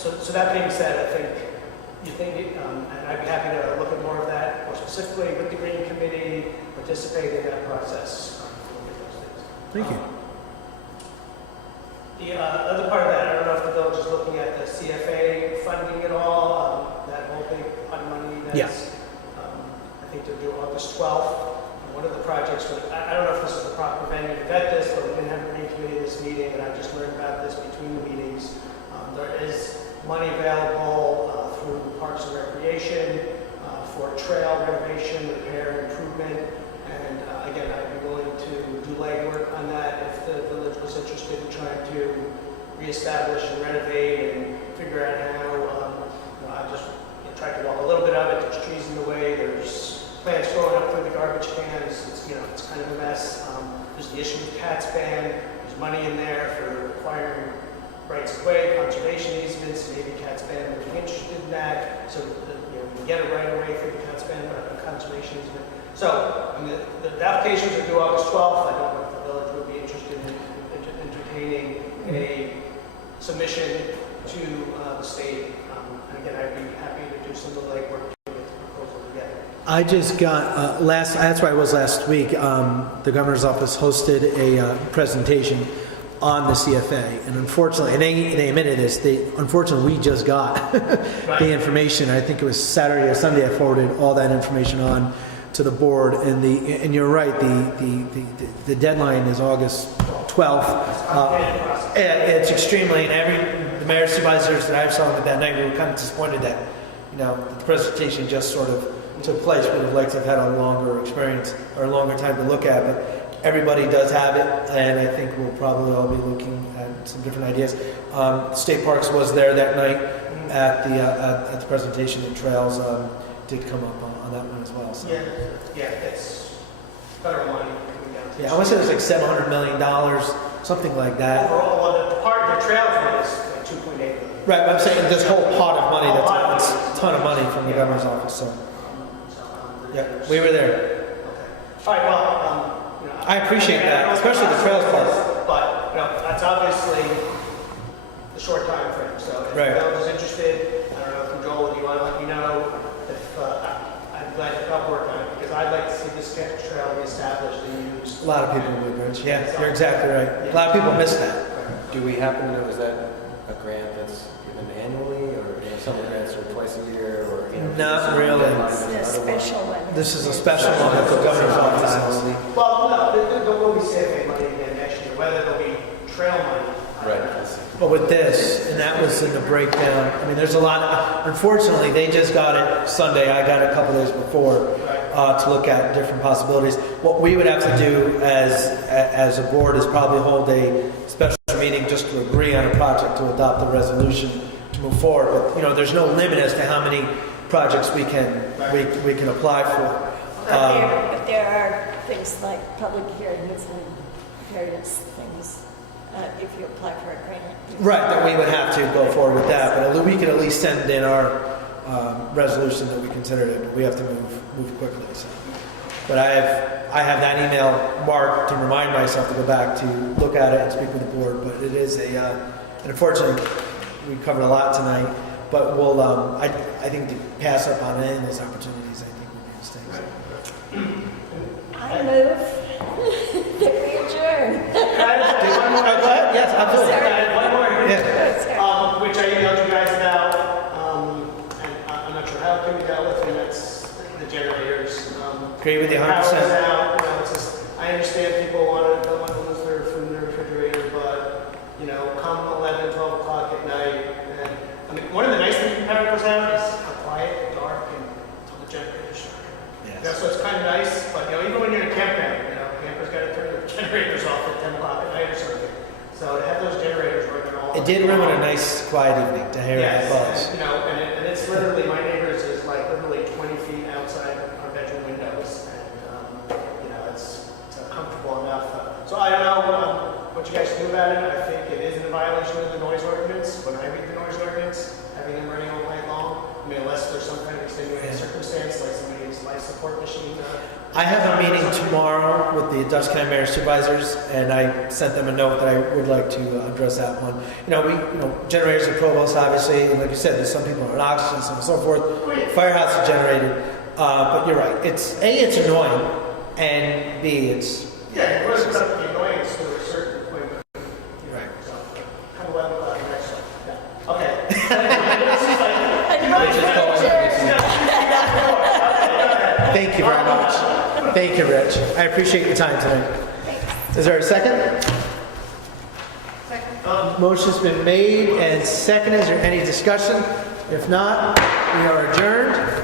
So that being said, I think and I'd be happy to look at more of that, more specifically with the Green Committee, participate in that process. Thank you. The other part of that, I don't know if the village is looking at the CFA funding at all, that whole big pot of money that's, I think they're due August 12th. One of the projects, I don't know if this is the proper venue to vet this, but we didn't have a Green Committee this meeting, and I just learned about this between the meetings. There is money available through Parks and Recreation for trail renovation, repair, and improvement. And again, I'd be willing to do legwork on that if the village was interested in trying to reestablish and renovate and figure out how. I just tried to walk a little bit of it. There's trees in the way. There's plants growing up through the garbage cans. It's kind of a mess. There's the issue with CAT's ban. There's money in there for acquiring rights of way, conservation easements. Maybe CAT's ban would be interested in that. So we get a right of way for the CAT's ban, but a conservation easement. So the applications are due August 12th. I don't know if the village would be interested in entertaining a submission to the state. And again, I'd be happy to do some of the legwork to get the proposal together. I just got, that's where I was last week. The governor's office hosted a presentation on the CFA, and unfortunately, and they admitted this, unfortunately we just got the information. I think it was Saturday or Sunday. I forwarded all that information on to the board, and you're right, the deadline is August 12th. It's extremely, and the mayor supervisors that I saw that night, we were kind of disappointed that the presentation just sort of took place. We would have liked to have had a longer experience or a longer time to look at, but everybody does have it, and I think we'll probably all be looking at some different ideas. State Parks was there that night at the presentation, and Trails did come up on that one as well. So. Yeah, it's federal money coming down to. Yeah, I want to say it was like $700 million, something like that. Overall, the part of the Trails one is like 2.8 billion. Right, but I'm saying this whole pot of money, that's a ton of money from the governor's office. So, yeah, we were there. Okay. All right. Well. I appreciate that, especially the Trails part. But that's obviously the short time frame. So if right. the village is interested, I don't know if Joel, do you want to let me know if I'd like to help work on it, because I'd like to see this sketch trail be established and used. A lot of people would, Rich. Yeah, you're exactly right. A lot of people miss that. Do we happen to know, is that a grant that's given annually, or some grants are twice a year, or Not really. It's a special one. This is a special one that the governor's office has. Well, no, there will be CFA money again next year, whether there'll be trail money. Right. But with this, and that was in the breakdown, I mean, there's a lot. Unfortunately, they just got it Sunday. I got it a couple days before to look at different possibilities. What we would have to do as a board is probably hold a special meeting just to agree on a project to adopt a resolution to move forward. But, you know, there's no limit as to how many projects we can apply for. But there are things like public hearings and various things, if you apply for a grant. Right, that we would have to go forward with that, but we could at least send in our resolution that we considered it, but we have to move quickly, so. But I have that email marked to remind myself to go back to look at it and speak with the board, but it is and unfortunately, we covered a lot tonight, but we'll, I think to pass up on any of those opportunities, I think would be a mistake. I move that we adjourn. Go ahead, yes, absolutely. I had one more here. Yeah. Which I emailed you guys about, and I'm not sure how it can be dealt with, and that's the generators. Agree with you 100%. Power's out, you know, it's just, I understand people don't want to lose their food in their refrigerator, but, you know, come 11, 12 o'clock at night, and, I mean, one of the nice things Power goes out is how quiet, dark, and until the generators shut. Yes. You know, so it's kind of nice, but, you know, even when you're in a campground, you know, campers got to turn their generators off at 10 o'clock at night or something. So to have those generators running all. It did ruin a nice quiet evening to hear that buzz. You know, and it's literally, my neighbors is like literally 20 feet outside our bedroom windows, and, you know, it's comfortable enough. So I don't know what you guys do about it. I think it is in violation of the noise ordinance. When I read the noise ordinance, having them running all night long, I mean, unless there's some kind of extenuating circumstance, like somebody's life support machine. I have a meeting tomorrow with the Dutchess County Mayor Supervisors, and I sent them a note that I would like to address that one. You know, generators are provost, obviously, and like you said, there's some people on oxygen, so on and so forth. Firehouse is generated, but you're right. It's annoying, and B, it's Yeah, it was about the annoyance to a certain point. right. So, kind of 11 o'clock at night, so, yeah. Okay. Thank you very much. Thank you, Rich. I appreciate your time tonight. Is there a second? Second. Motion's been made and seconded. Is there any discussion? If not, we are adjourned.